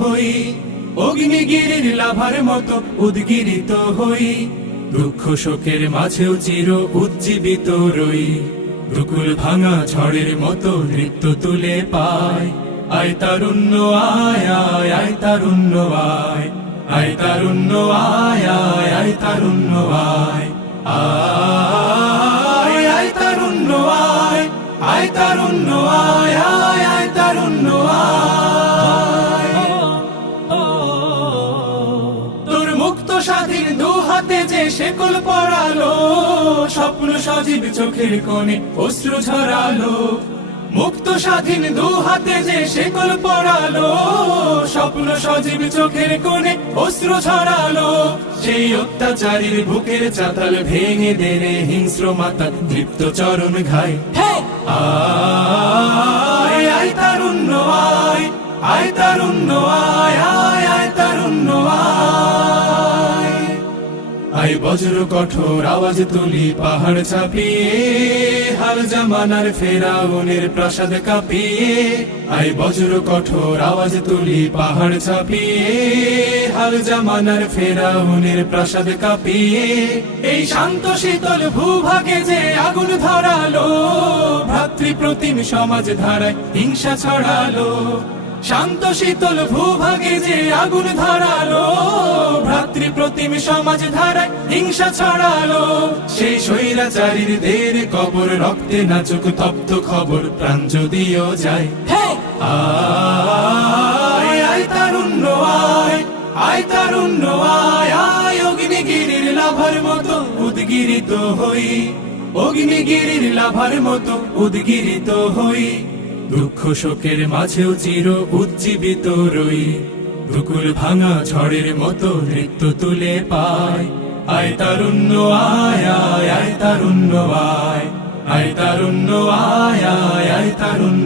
হই, অগ্নিগিরির লাভার মতো উদ্গিরিত হই, দুঃখ শোকের মাঝেও চির উজ্জীবিত রই, দুকুল ভাঙা ঝড়ের মতো নৃত্য তুলে পায়। আয় তারুণ্য আয় আয় আয় তারুণ্য আয়, আয় তারুণ্য আয় আয় আয় তারুণ্য আয়, আয় আয় তারুণ্য আয়, আয় তারুণ্য আয় আয় আয় তারুণ্য আয়। তোর মুক্ত স্বাধীন দু হাতে যে শেকল পরালো, স্বপ্ন সজীব চোখের কোণে অশ্রু ঝরালো। মুক্ত স্বাধীন দু হাতে যে শেকল পরালো, স্বপ্ন সজীব চোখের কোণে অশ্রু ঝরালো। সেই অত্যাচারীর বুকের চাতাল ভেঙে দেনে হিংস্র মাতা দৃপ্ত চরণ ঘায়। আয় আয় তারুণ্য আয়, আয় তারুণ্য আয় আয় আয় তারুণ্য আয়। আয় বজ্র কঠোর আওয়াজ তুলি পাহাড় ছাপিয়ে, হাল জামানার ফেরাউনের প্রাসাদ কাঁপিয়ে। আয় বজ্র কঠোর আওয়াজ তুলি পাহাড় ছাপিয়ে, হাল জামানার ফেরাউনের প্রাসাদ কাঁপিয়ে। এই শান্ত শীতল ভূভাগে যে আগুন ধরালো, ভ্রাতৃপ্রতিম সমাজ ধারায় হিংসা ছড়ালো। শান্ত শীতল ভূভাগে যে আগুন ধরালো, ভ্রাতৃপ্রতিম সমাজ ধারায় হিংসা ছড়ালো। সেই স্বৈরাচারীর দের কবর রক্তে নাচুক তপ্ত খবর, প্রাণ যদিও যায়। আয় আয় তারুণ্য আয়, আয় তারুণ্য আয় আয় অগ্নিগিরির লাভার মতো উদ্গিরিত হই, অগ্নিগিরির লাভার মতো উদ্গিরিত হই, দুঃখ শোকের মাঝেও চির উজ্জীবিত রই, দুকুল ভাঙা ঝড়ের মতো নৃত্য তুলে পায়। আয় তারুণ্য আয় আয় আয় তারুণ্য আয়, আয় তারুণ্য আয় আয় আয় তারুণ্য